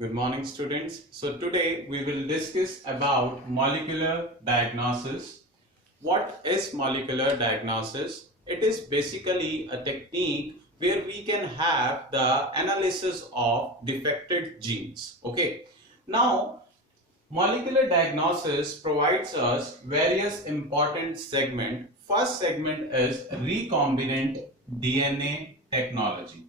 Good morning, students. So today we will discuss about molecular diagnosis. What is molecular diagnosis? It is basically a technique where we can have the analysis of defected genes. Okay. Now, molecular diagnosis provides us various important segments. First segment is recombinant DNA technology.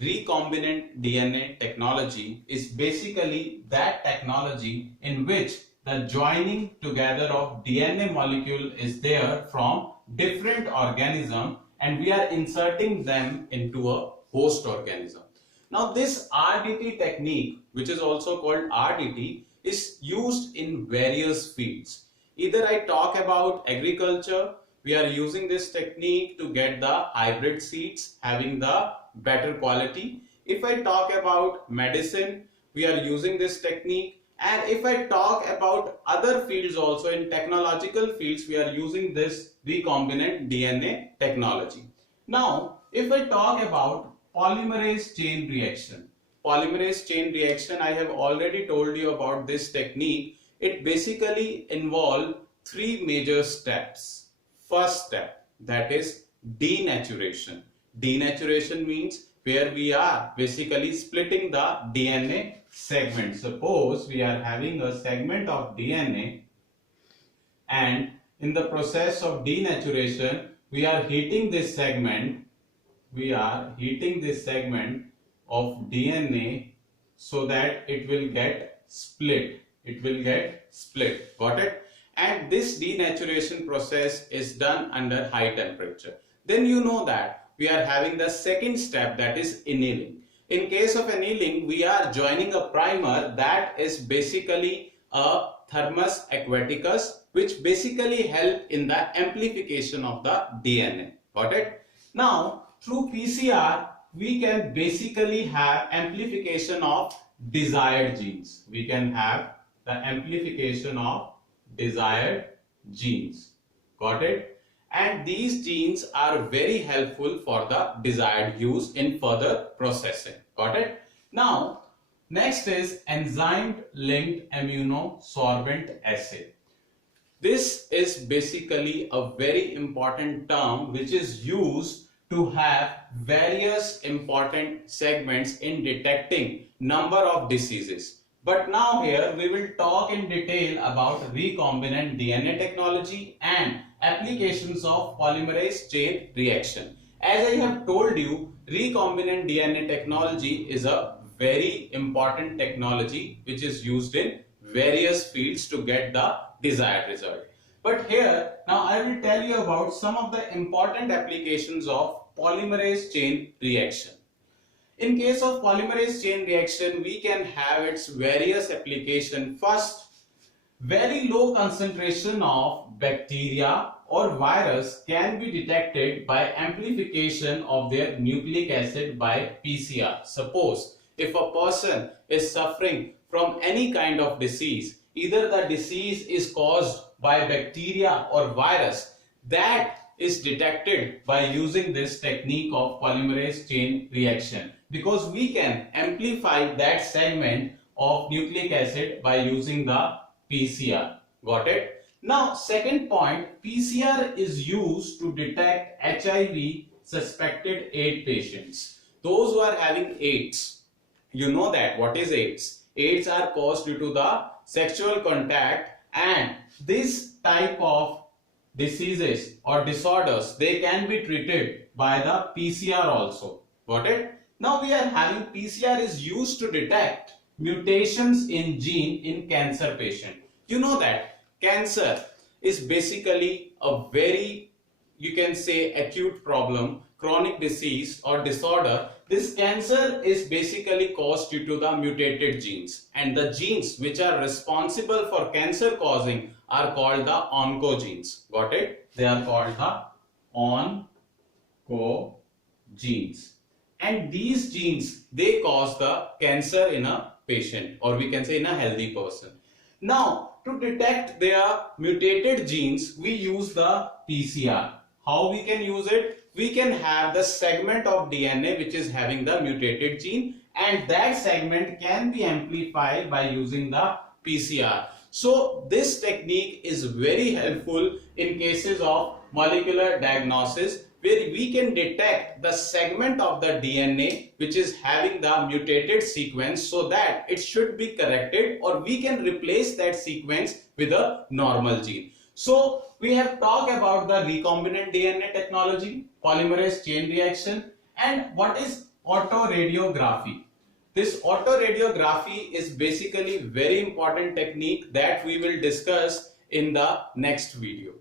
Recombinant DNA technology is basically that technology in which the joining together of DNA molecule is there from different organism and we are inserting them into a host organism. Now this RDT technique, which is also called RDT, is used in various fields. Either I talk about agriculture, we are using this technique to get the hybrid seeds having the better quality. If I talk about medicine, we are using this technique. And if I talk about other fields also, in technological fields, we are using this recombinant DNA technology. Now, if I talk about polymerase chain reaction, I have already told you about this technique. It basically involves three major steps. First step, that is denaturation. Denaturation means where we are basically splitting the DNA segment. Suppose we are having a segment of DNA and in the process of denaturation we are heating this segment. Of DNA so that it will get split. Got it? And this denaturation process is done under high temperature. Then you know that we are having the second step, that is annealing. In case of annealing, we are joining a primer that is basically a thermus aquaticus, which basically help in the amplification of the DNA. Got it? Now, through PCR, we can basically have amplification of desired genes. We can have the amplification of desired genes. Got it? And these genes are very helpful for the desired use in further processing. Got it? Now, next is enzyme-linked immunosorbent assay. This is basically a very important term which is used to have various important segments in detecting number of diseases. But now here we will talk in detail about recombinant DNA technology and applications of polymerase chain reaction. As I have told you, recombinant DNA technology is a very important technology which is used in various fields to get the desired result. But here now I will tell you about some of the important applications of polymerase chain reaction. In case of polymerase chain reaction, we can have its various applications. First, very low concentration of bacteria or virus can be detected by amplification of their nucleic acid by PCR. Suppose if a person is suffering from any kind of disease, either the disease is caused by bacteria or virus, that is detected by using this technique of polymerase chain reaction, because we can amplify that segment of nucleic acid by using the PCR. Got it? Now, second point, PCR is used to detect HIV suspected AIDS patients. Those who are having AIDS, you know that what is AIDS? AIDS are caused due to the sexual contact, and this type of diseases or disorders, they can be treated by the PCR also. Got it? Now we are having PCR is used to detect mutations in gene in cancer patient. You know that cancer is basically a very, you can say, acute problem, chronic disease or disorder. This cancer is basically caused due to the mutated genes, and the genes which are responsible for cancer causing are called the oncogenes. Got it? They are called the oncogenes. And these genes, they cause the cancer in a patient, or we can say in a healthy person. Now, to detect their mutated genes, we use the PCR. How we can use it? We can have the segment of DNA which is having the mutated gene, and that segment can be amplified by using the PCR. So this technique is very helpful in cases of molecular diagnosis, where we can detect the segment of the DNA which is having the mutated sequence, so that it should be corrected, or we can replace that sequence with a normal gene. So we have talked about the recombinant DNA technology, polymerase chain reaction, and what is autoradiography. This autoradiography is basically very important technique that we will discuss in the next video.